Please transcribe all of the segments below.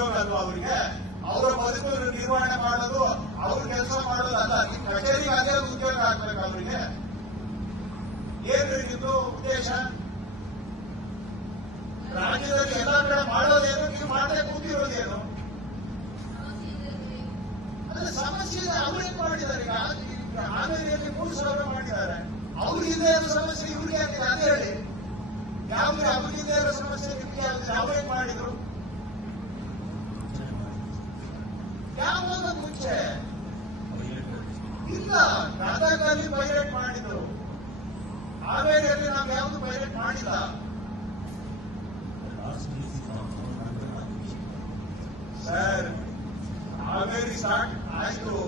ಉದ್ಯೋಗ ಅಲ್ವಾ ಅವರಿಗೆ? ಅವರ ಬದುಕು ನಿರ್ವಹಣೆ ಮಾಡೋದು, ಅವ್ರ ಕೆಲಸ ಮಾಡೋದಲ್ಲ. ಈ ಕಚೇರಿಗೆ ಅದೇ ಉದ್ಯೋಗ ಆಗ್ಬೇಕು ಅವರಿಗೆ. ಏನ್ರಿ ಇದು ಉದ್ದೇಶ? ರಾಜ್ಯದಲ್ಲಿ ಎಲ್ಲ ಕಡೆ ಮಾಡೋದೇನು, ನೀವು ಮಾಡದೆ ಕೂತಿರೋದೇನು? ಅದೇ ಸಮಸ್ಯೆ ಇದೆ. ಅವ್ರೇನ್ ಮಾಡಿದ್ದಾರೆ? ಈಗ ಹಾವೇರಿಯಲ್ಲಿ 3,000 ಮಾಡಿದ್ದಾರೆ. ಅವ್ರಿಗಿಂದ ಇರೋ ಸಮಸ್ಯೆ ಇವ್ರಿಗೆ ಆಗಿದೆ. ಅದೇ ಹೇಳಿ, ಯಾವ್ದು ಅವ್ರಿಗಿಂದ ಇರೋ ಸಮಸ್ಯೆ ನಿಮ್ಗೆ ಯಾವ್ದು? ಅವ್ರೇನ್ ಮಾಡಿದ್ರು? ಯಾವಾಗ ಮುಂಚೆ ಇಲ್ಲ, ಗದಗಲ್ಲಿ ಪೈಲಟ್ ಮಾಡಿದ್ರು. ಹಾವೇರಿಯಲ್ಲಿ ನಾವು ಯಾವ್ದು ಪೈಲಟ್ ಮಾಡಿಲ್ಲ. ಸರ್, ಹಾವೇರಿ ಸ್ಟಾರ್ಟ್ ಆಯ್ತು,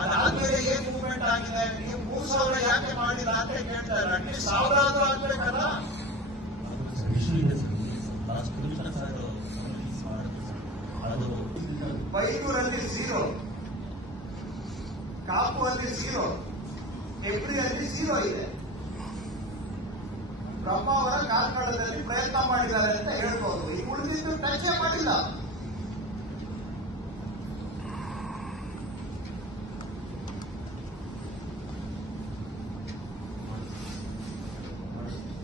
ಅದಾದ್ಮೇಲೆ ಏನ್ ಮೂವ್ಮೆಂಟ್ ಆಗಿದೆ? ನೀವು 3,000 ಯಾಕೆ ಮಾಡಿಲ್ಲ ಅಂತ ಕೇಳ್ತಾರೆ. ಅಟ್ಲೀಸ್ಟ್ 1,000 ಆದ್ರೂ ಆಗ್ಬೇಕಲ್ಲ. ಬೈದೂರಲ್ಲಿ 0, ಕಾಪುವಲ್ಲಿ 0, ಹೆಬ್ರಿಯಲ್ಲಿ 0 ಇದೆ. ಬ್ರಹ್ಮಾವರ ಕಾರ್ಕಳದಲ್ಲಿ ಪ್ರಯತ್ನ ಮಾಡಿದ್ದಾರೆ ಅಂತ ಹೇಳ್ಬೋದು. ಈ ಉಳಿದಿದ್ದು ಟಚ್ ಮಾಡಿಲ್ಲ.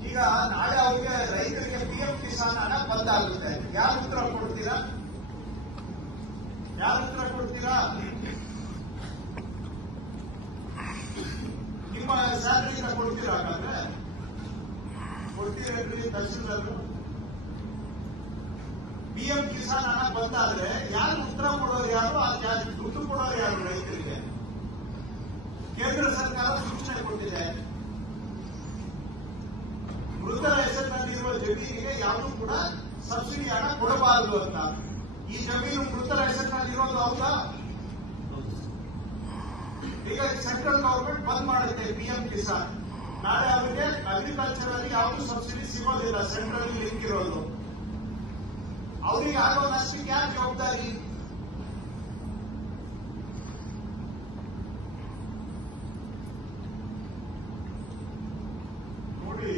ಈಗ ನಾಳೆ ಅವ್ರಿಗೆ ರೈತರಿಗೆ PM ಕಿಸಾನ್ ಹಣ ಬಂದಾಗುತ್ತೆ. ಯಾರು ಉತ್ತರ ಕೊಡ್ತೀರಾ? ಯಾರು ಉತ್ತರ ಕೊಡ್ತೀರಾ? ನಿಮ್ಮ ಸ್ಯಾಲರಿನ ಕೊಡ್ತೀರಾ? ಹಾಗಾದ್ರೆ ಕೊಡ್ತೀರೇನ್ರಿ ತಹಸೀಲ್ದಾರರು? PM ಕಿಸಾನ್ ಹಣ ಬಂದಾದ್ರೆ ಯಾರು ಉತ್ತರ ಕೊಡೋರು? ಯಾರು ದುಡ್ಡು ಕೊಡೋರು? ಯಾರು ರೈತರಿಗೆ? ಕೇಂದ್ರ ಸರ್ಕಾರ ಸೂಚನೆ ಕೊಟ್ಟಿದೆ, ಮೃತರ ಹೆಸರಿನಲ್ಲಿರುವ ಜಮೀನಿಗೆ ಯಾವುದೂ ಕೂಡ ಸಬ್ಸಿಡಿ ಹಣ ಕೊಡಬಾರದು ಅಂತ. ಈ ಜಮೀನು ಮೃತರ ಹೆಸರಿನಲ್ಲಿರೋದು ಹೌದಾ? ಈಗ ಸೆಂಟ್ರಲ್ ಗವರ್ಮೆಂಟ್ ಬಂದ್ ಮಾಡುತ್ತೆ PM ಕಿಸಾನ್. ನಾಳೆ ಅವರಿಗೆ ಅಗ್ರಿಕಲ್ಚರ್ ಅಲ್ಲಿ ಯಾವುದು ಸಬ್ಸಿಡಿ ಸಿಗೋದಿಲ್ಲ, ಸೆಂಟ್ರಲ್ ಲಿಂಕ್ ಇರೋದು. ಅವರಿಗೆ ಆಗೋ ನಷ್ಟಕ್ಕೆ ಯಾರು ಜವಾಬ್ದಾರಿ? ನೋಡಿ,